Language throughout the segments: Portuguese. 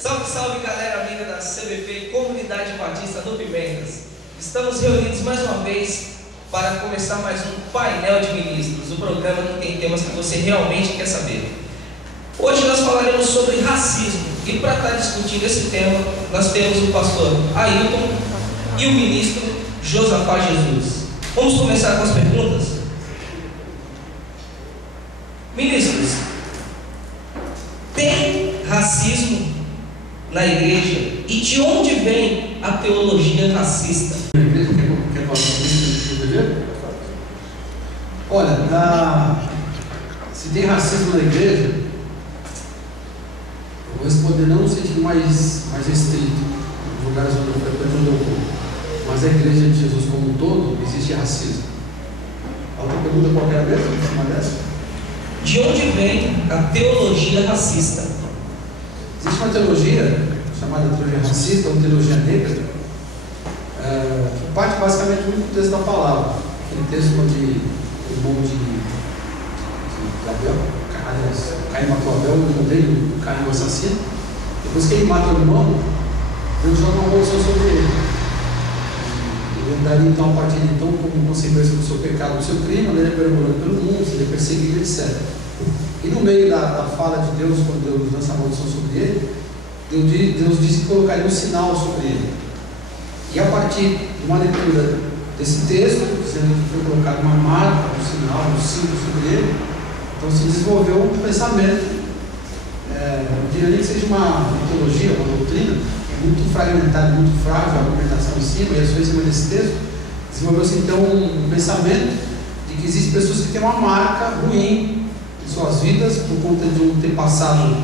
Salve, salve, galera amiga da CBP, Comunidade Batista do Pimentas. Estamos reunidos mais uma vez para começar mais um painel de ministros, o programa que tem temas que você realmente quer saber. Hoje nós falaremos sobre racismo e para estar discutindo esse tema, nós temos o pastor Ailton e o ministro Josafá Jesus. Vamos começar com as perguntas? Ministros, tem racismo na igreja? E de onde vem a teologia racista? Olha, se tem racismo na igreja, eu vou responder não no sentido mais restrito, nos lugares onde eu frequento, onde eu vou, mas a igreja de Jesus como um todo, existe racismo. Outra pergunta qualquer vez, uma dessa? De onde vem a teologia racista? Existe uma teologia chamada teologia racista, ou teologia negra, que parte basicamente do único texto da palavra, aquele texto onde o irmão de Abel, Caim matou Abel, o irmão dele, Caim o assassino. Depois que ele mata o irmão, Deus joga uma maldição sobre ele. Ele daria então, a partir de então, como consequência do seu pecado, do seu crime, ele é perambulando pelo mundo, ele é perseguido, etc. E no meio da fala de Deus, quando Deus lança a maldição sobre ele, Deus disse que colocaria um sinal sobre ele. E a partir de uma leitura desse texto, sendo que foi colocado uma marca, um sinal, um símbolo sobre ele, então se desenvolveu um pensamento, eu diria nem que seja uma teologia, uma doutrina, muito fragmentada, muito frágil, a argumentação em cima, e a sua em cima desse texto, desenvolveu-se então um pensamento de que existem pessoas que têm uma marca ruim em suas vidas, por conta de um antepassado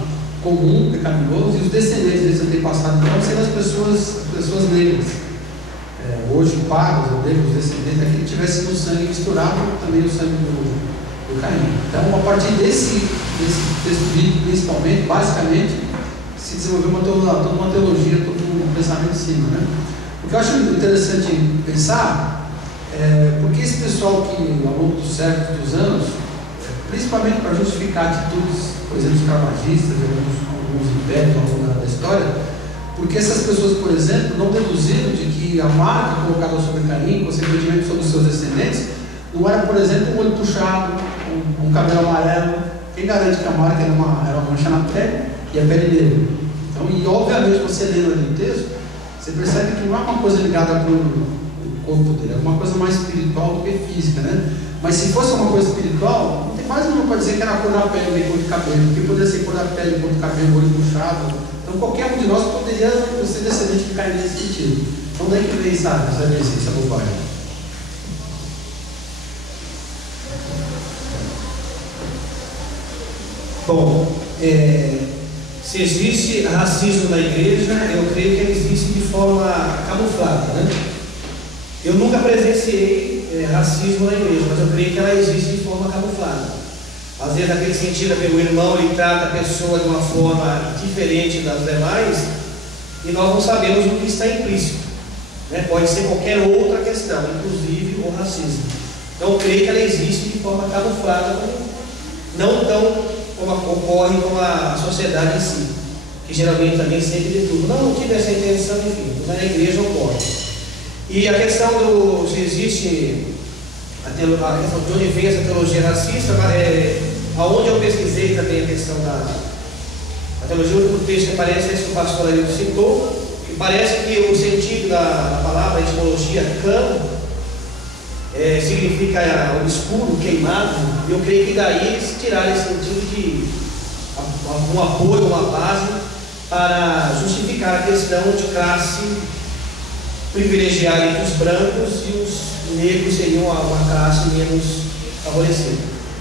comum, pecaminoso, e os descendentes desse antepassado então serão as pessoas negras. Hoje, pagos, ou negros, descendentes, é que tivesse no sangue misturado também o sangue do Caim. Então, a partir desse texto bíblico, principalmente, basicamente, se desenvolveu toda uma teologia, todo um pensamento em cima, né? O que eu acho interessante pensar porque esse pessoal que, ao longo dos séculos, dos anos, principalmente para justificar atitudes, por exemplo, escravagistas, alguns impérios ao longo da história, porque essas pessoas, por exemplo, não deduziram de que a marca colocada sobre Caim, consequentemente sobre os seus descendentes, não era, por exemplo, um olho puxado, um cabelo amarelo. Quem garante que a marca era uma mancha na pele e a pele negra? Então, e obviamente, você lendo ali o texto, você percebe que não é uma coisa ligada para o corpo dele, é uma coisa mais espiritual do que física, né? Mas se fosse uma coisa espiritual, não tem mais nenhuma para dizer que era a cor da pele e cor de cabelo, porque poderia ser cor da pele, cor de cabelo, olho puxado. Então qualquer um de nós poderia ser descendente de Caim nesse sentido. Então daí que vem, sabe, essa bobagem. Bom, se existe racismo na igreja, eu creio que ele existe de forma camuflada, né? Eu nunca presenciei racismo na igreja, mas eu creio que ela existe de forma camuflada. Às vezes, naquele sentido, que o irmão ele trata a pessoa de uma forma diferente das demais, e nós não sabemos o que está implícito, né? Pode ser qualquer outra questão, inclusive o racismo. Então, eu creio que ela existe de forma camuflada, não tão como ocorre com a sociedade em si, que geralmente também sempre de tudo. Não tive essa intenção, enfim, mas na igreja ocorre. E a questão se existe a questão de onde vem essa teologia racista, aonde eu pesquisei também a questão da teologia, o único texto que aparece é esse que o pastor Ailton citou, que parece que o sentido da palavra etimologia cano significa obscuro, queimado, e eu creio que daí eles tiraram esse sentido de um apoio, uma base para justificar a questão de classe privilegiar entre os brancos e os negros seriam uma classe menos favorecida.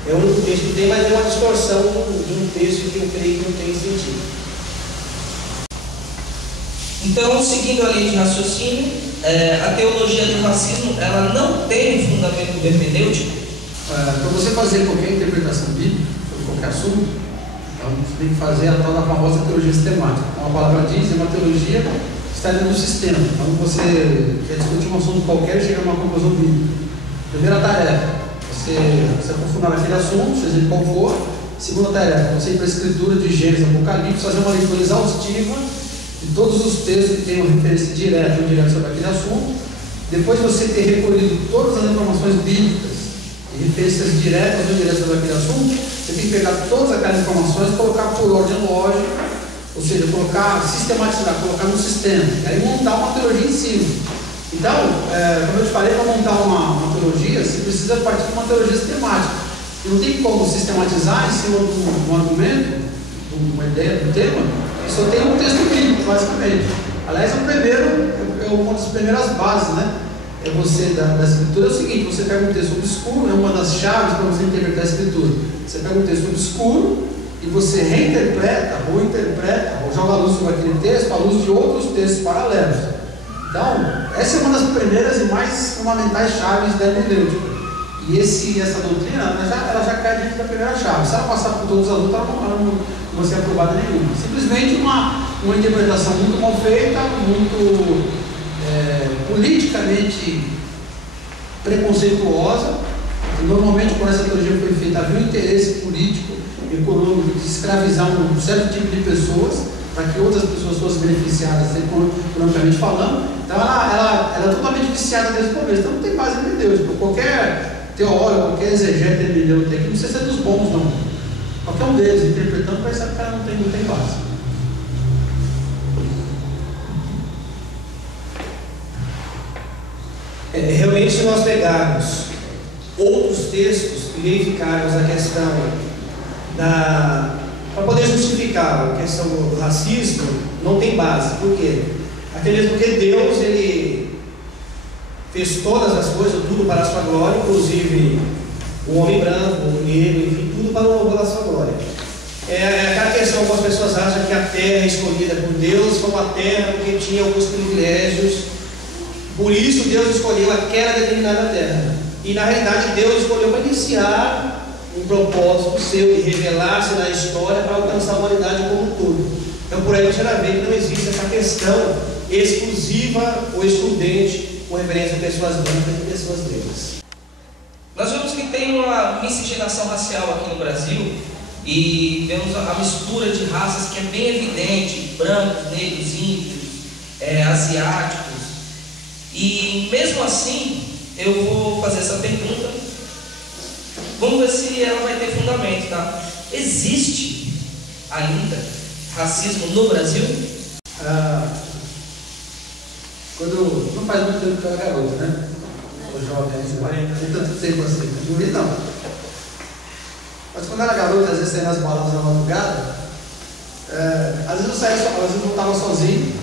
É o único texto que tem, mas é uma distorção de um texto que eu creio que não tem sentido. Então, seguindo a linha de raciocínio, a teologia do racismo ela não tem fundamento hermenêutico? Para você fazer qualquer interpretação bíblica sobre qualquer assunto, então você tem que fazer a tal da famosa teologia sistemática. Como a palavra diz, é uma teologia está dentro do sistema. Então você quer discutir um assunto qualquer e chega a uma conclusão bíblica. Primeira tarefa, você aprofundar naquele assunto, seja ele qual for, segunda tarefa, você ir para a escritura de Gênesis, Apocalipse, fazer uma leitura exaustiva de todos os textos que tenham referência direta ou indireta sobre aquele assunto. Depois você ter recolhido todas as informações bíblicas e referências diretas ou indiretas sobre aquele assunto, você tem que pegar todas aquelas informações e colocar por ordem lógica, ou seja, sistematizar, colocar no sistema, e aí montar uma teologia em cima. Então, como eu te falei, para montar uma teologia, você precisa partir de uma teologia sistemática. E não tem como sistematizar em cima de um argumento, de uma ideia, de um tema, só tem um texto bíblico, basicamente. Aliás, uma das primeiras bases, né? Da escritura é o seguinte: você pega um texto obscuro, é uma das chaves para você interpretar a escritura. Você pega um texto obscuro e você reinterpreta, ou interpreta, ou joga a luz sobre aquele texto à luz de outros textos paralelos. Então, essa é uma das primeiras e mais fundamentais chaves da hermenêutica. E essa doutrina, ela já cai dentro da primeira chave. Se ela passar por todos os alunos, ela não vai ser aprovada nenhuma. Simplesmente uma interpretação muito mal feita, muito politicamente preconceituosa. Normalmente, quando essa teologia foi feita, havia um interesse político, econômico, de escravizar um certo tipo de pessoas, para que outras pessoas fossem beneficiadas economicamente falando. Então, ela é totalmente viciada desde o começo. Então, não tem base em Deus. Qualquer teólogo, qualquer exegeta hermenêutico aqui, não precisa ser dos bons, não. Qualquer um deles interpretando, vai saber que ela não tem base. Realmente, se nós pegarmos outros textos e verificarmos a questão para poder justificar a questão do racismo, não tem base. Por quê? Até mesmo porque Deus, Ele fez todas as coisas, tudo para a sua glória, inclusive o homem branco, o negro, enfim, tudo para o louvor da sua glória. É aquela questão que as pessoas acham que a terra escolhida por Deus foi uma terra porque tinha alguns privilégios. Por isso Deus escolheu aquela determinada terra. E na realidade Deus escolheu para iniciar um propósito seu de revelar-se na história para alcançar a humanidade como um todo. Então por aí você já vê que não existe essa questão exclusiva ou excludente com referência a pessoas brancas e pessoas negras. Nós vemos que tem uma miscigenação racial aqui no Brasil e vemos a mistura de raças que é bem evidente: brancos, negros, índios, asiáticos. E mesmo assim, eu vou fazer essa pergunta. Vamos ver se ela vai ter fundamento, tá? Existe ainda racismo no Brasil? Não faz muito tempo que eu era garoto, né? Sou jovem, não tem tanto tempo assim, não. Mas quando eu era garoto, às vezes saía nas baladas na madrugada, às vezes eu voltava sozinho,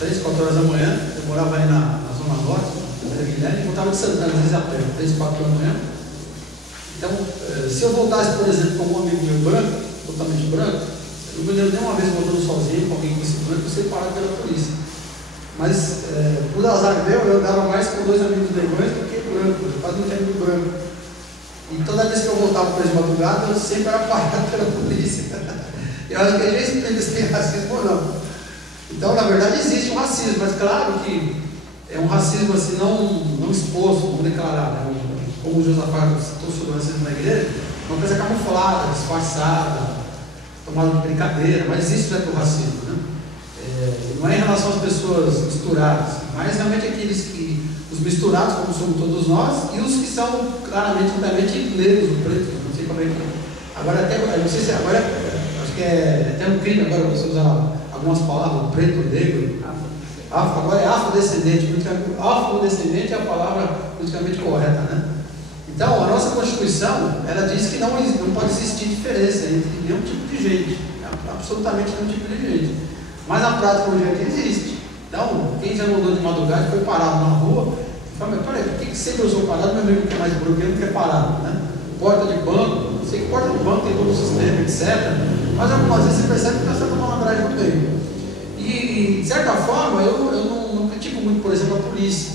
3, 4 horas da manhã. Eu morava aí na Zona Norte, na Guilherme, e voltava de Santana, às vezes a pé, 3, 4 horas da manhã. Então, se eu voltasse, por exemplo, com um amigo meu branco, totalmente branco, eu não me lembro nem uma vez voltando sozinho com alguém com esse branco, eu ser parado pela polícia. Mas, por azar meu, eu andava mais com 2 amigos negros do que branco, eu quase não tinha amigo branco. E toda vez que eu voltava para de madrugada, eu sempre era parado pela polícia. Eu acho que a gente entende se tem racismo ou não. Então, na verdade, existe um racismo, mas claro que é um racismo assim, não exposto, não declarado. Como o Josafá citou sobre o racismo na igreja, uma coisa camuflada, disfarçada, tomada de brincadeira, mas existe o racismo, né? Não é em relação às pessoas misturadas, mas realmente os misturados, como somos todos nós, e os que são claramente, negros, pretos, não sei como é que é. Agora, não sei se agora, acho que é até um crime agora você usar algumas palavras, preto, negro, agora é afrodescendente. Afrodescendente é a palavra politicamente correta, né? Então, a nossa Constituição, ela diz que não pode existir diferença entre nenhum tipo de gente, absolutamente nenhum tipo de gente. Mas na prática hoje aqui existe. Então, quem já mudou de madrugada foi parado na rua, fala, mas peraí, por que sempre eu sou parado, meu amigo que é mais branco, ele não quer parado, né? Porta de banco, não sei que porta de banco tem todo o sistema, etc. Mas algumas vezes você percebe que está sendo uma malandragem no meio. E, de certa forma, eu não critico muito, por exemplo, a polícia,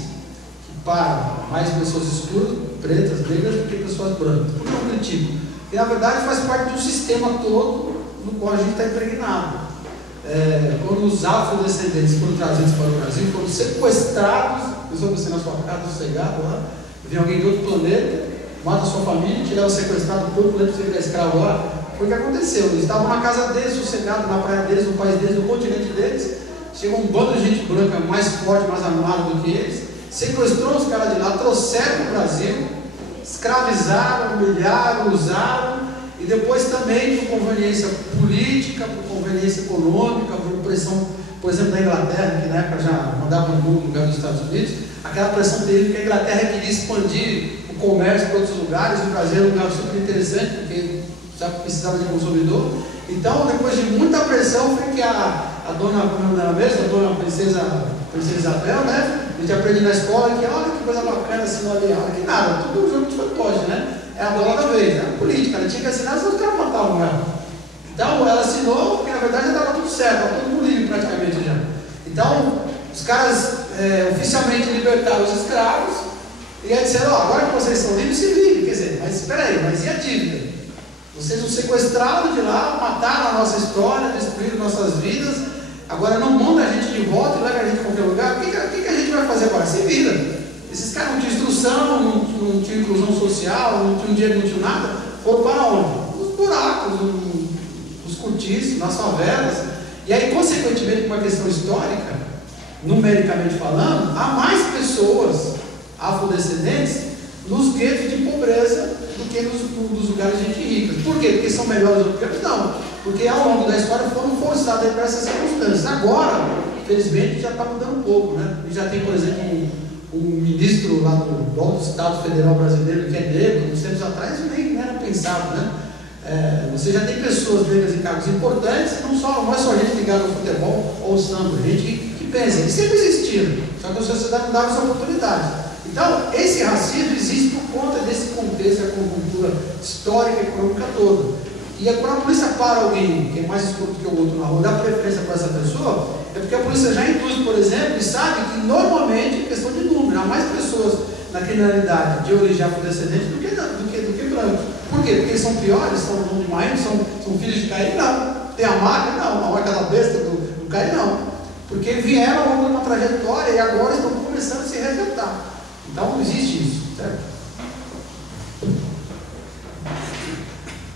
que para mais pessoas escuras, pretas, negras, do que pessoas brancas. Por que eu não critico? Porque, na verdade, faz parte de um sistema todo no qual a gente está impregnado. Quando os afrodescendentes foram trazidos para o Brasil, foram sequestrados, pensou você na sua casa, sossegado lá, vem alguém de outro planeta, mata a sua família, te leva sequestrado para outro planeta, você fica escravo lá. foi o que aconteceu. Eles estavam na casa deles, sossegados, na praia deles, no país deles, no continente deles. Chegou um bando de gente branca mais forte, mais armada do que eles, sequestrou os caras de lá, trouxeram para o Brasil, escravizaram, humilharam, usaram, e depois também por conveniência política, por conveniência econômica, por pressão, por exemplo, da Inglaterra, que na época já mandava um mundo no lugar dos Estados Unidos, aquela pressão teve que a Inglaterra queria expandir o comércio para outros lugares, o Brasil era um lugar super interessante, porque já precisava de consumidor. Então, depois de muita pressão, foi que a dona, como era mesmo, a dona princesa Isabel, né? A gente aprende na escola que, olha que coisa bacana, assinou ali, olha que nada, tudo jogo de futebol, né? É a bola da vez, é a política, ela tinha que assinar, senão os caras matavam ela. Então, ela assinou, porque na verdade já estava tudo certo, estava todo mundo livre praticamente já. Então, os caras oficialmente libertaram os escravos, e aí disseram, ó, agora que vocês são livres, se virem. Quer dizer, mas espera aí, mas e a dívida? Vocês nos sequestraram de lá, mataram a nossa história, destruíram nossas vidas, agora não mandam a gente de volta e levam a gente para qualquer lugar. O que a gente vai fazer agora? Se vira. Esses caras não tinham instrução, não tinham inclusão social, não tinham dinheiro, não tinham nada. Foram para onde? Nos buracos, nos cortiços, nas favelas. E aí, consequentemente, por uma questão histórica, numericamente falando, há mais pessoas afrodescendentes nos guetos de pobreza do que nos lugares de gente rica. Por quê? Porque são melhores do que outros? Não. Porque ao longo da história foram forçados para essas circunstâncias. Agora, felizmente, já está mudando um pouco, né? E já tem, por exemplo, um ministro lá do alto Estado Federal Brasileiro que é negro, uns tempos atrás nem era pensado, né? Você já tem pessoas negras em cargos importantes, não é só gente ligada ao futebol ou ao samba, gente que pensa, eles sempre existiram, só que a sociedade não dava essa oportunidade. Então, esse racismo existe por conta desse contexto, da conjuntura histórica e econômica toda. E quando a polícia para alguém que é mais escuro que o outro na rua, dá preferência para essa pessoa, é porque a polícia já induz, por exemplo, e sabe que normalmente é questão de número, há mais pessoas na criminalidade de origem afrodescendente do que brancos. Por quê? Porque eles são piores, são de Miami, são filhos de Caim? Não. Tem a marca? Não. A marca da besta do Caim? Não. Porque vieram ao longo de uma trajetória e agora estão começando a se resgatar. Então não existe isso, certo?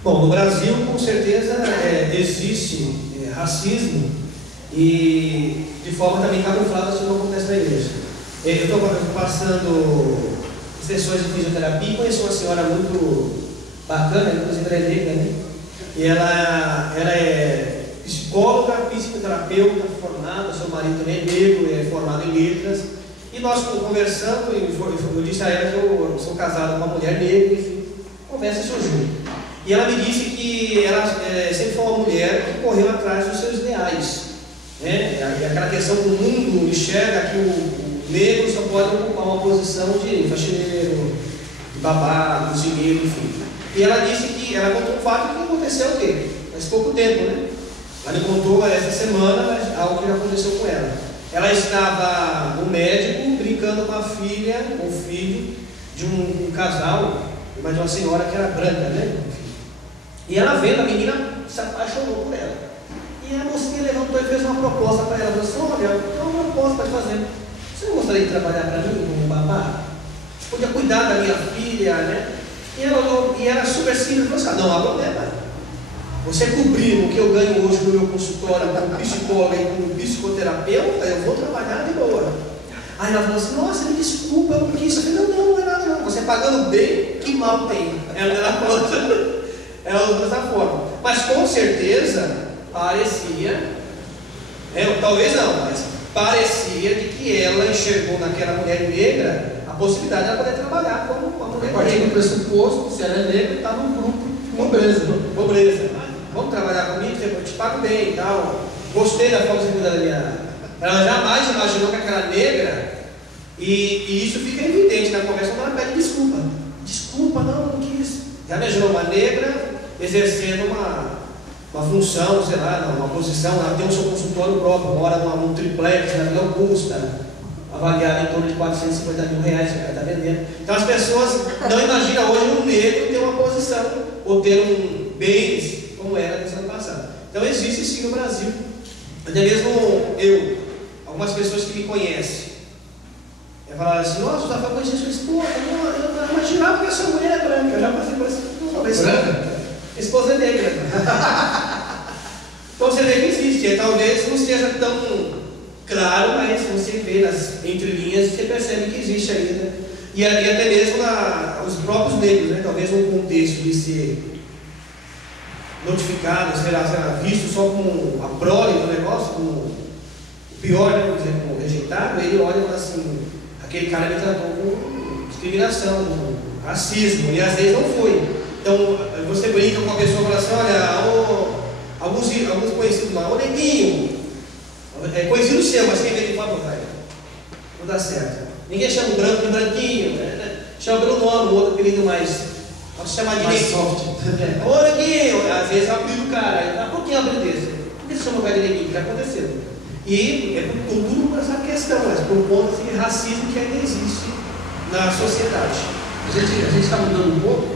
Bom, no Brasil, com certeza, existe racismo e de forma também camuflada, isso não acontece na igreja. Eu estou passando sessões de fisioterapia e conheci uma senhora muito bacana, inclusive ela é negra, né? E ela é psicóloga, psicoterapeuta formada, seu marido também é negro, é formado em letras. E nós conversando, eu disse a ela que eu sou casado com uma mulher negra, enfim, conversa surgiu. E ela me disse que ela sempre foi uma mulher que correu atrás dos seus ideais, né? E aquela questão que o mundo enxerga que o negro só pode ocupar uma posição de faxineiro, de babá, cozinheiro, enfim. E ela disse que, ela contou um fato que aconteceu o quê? Faz pouco tempo, né? Ela me contou essa semana, mas algo que já aconteceu com ela. Ela estava no médico brincando com a filha, com o filho de um casal, mas de uma senhora que era branca, né? E ela vendo, a menina se apaixonou por ela. E a mocinha levantou e fez uma proposta para ela. Ela disse: olha, eu tenho uma proposta para te fazer. Você não gostaria de trabalhar para mim como babá? Você podia cuidar da minha filha, né? E ela super simples, falou assim: não há problema. Você cobrir o que eu ganho hoje no meu consultório como psicóloga e como psicoterapeuta, eu vou trabalhar de boa. Aí ela falou assim: nossa, me desculpa, eu não quis. Eu falei: não é nada não. Você pagando bem, que mal tem. Ela falou dessa forma. Mas com certeza parecia, talvez não, mas parecia de que ela enxergou naquela mulher negra a possibilidade de ela poder trabalhar como uma mulher negra. A partir do pressuposto, se ela é negra, está num grupo de pobreza. Vamos trabalhar comigo, eu te pago bem e tal. Gostei da forma de cuidar da minha. Ela jamais imaginou que aquela negra, e isso fica evidente na conversa quando ela pede desculpa. Desculpa, não quis. Já imaginou uma negra exercendo uma função, sei lá, uma posição, ela tem o seu consultório próprio, mora num triplex na Vila Augusta, avaliado em torno de 450 mil reais que ela está vendendo. Então as pessoas não imaginam hoje um negro ter uma posição ou ter bens como era no ano passado. Então existe sim no Brasil. Até mesmo algumas pessoas que me conhecem, falaram assim: nossa, o Rafael conhecia sua esposa, eu não imaginava que a sua mulher é branca. Eu já passei por isso. Branca? Esposa é negra. Então você vê que existe, talvez não seja tão claro, mas você vê nas entrelinhas, você percebe que existe ainda. E até mesmo os próprios negros, né? Talvez no contexto de ser notificado, será visto só como a prole do negócio, como o pior, né? Por exemplo, como rejeitado, ele olha e fala assim, aquele cara me tratou com discriminação, com racismo, e às vezes não foi. Então você brinca com a pessoa e fala assim, olha, alguns conhecidos lá, ô neguinho, conhecido seu, mas quem vê de fora não dá certo. Ninguém chama o branco de branquinho, né? Chama pelo nome, o outro apelido mais. Pode chamar de mais neguinho. soft. Ô neguinho, às vezes é o apelido do cara. Por que é o apelido desse? Por que você chama o cara de neguinho? O que está acontecendo? E é por tudo por essa questão, mas por conta de racismo que ainda existe na sociedade. A gente está mudando um pouco,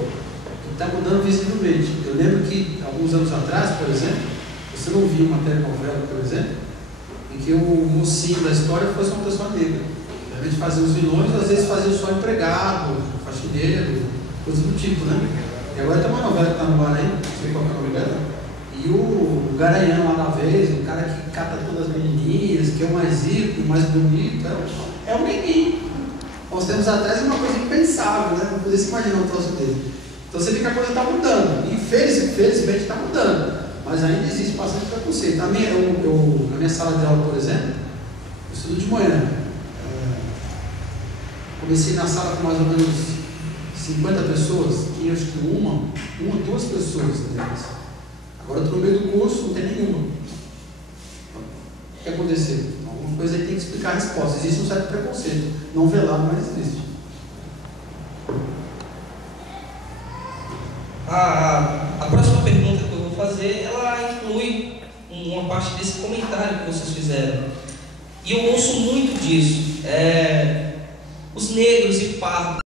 está mudando visivelmente. Eu lembro que alguns anos atrás, por exemplo, você não via uma telenovela, por exemplo, em que o mocinho da história fosse uma pessoa negra. A gente fazia os vilões, às vezes fazia só empregado, faxineiro, coisa do tipo, né? E agora tem uma novela que está no ar aí, não sei qual é a novela, e o garanhão lá na vez, o cara que cata todas as menininhas, que é o mais rico, o mais bonito, é o neguinho. Há uns tempos atrás é uma coisa impensável, né? Não podia se imaginar um troço dele. Então você vê que a coisa está mudando, e felizmente está mudando, mas ainda existe bastante preconceito. Na minha sala de aula, por exemplo, eu estudo de manhã. Comecei na sala com mais ou menos 50 pessoas, tinha acho que uma, duas pessoas delas. Agora eu estou no meio do curso, não tem nenhuma. O que aconteceu? Alguma coisa aí tem que explicar a resposta. Existe um certo preconceito, não velado, mas existe. A próxima pergunta que eu vou fazer, ela inclui uma parte desse comentário que vocês fizeram. E eu ouço muito disso. Os negros e pardos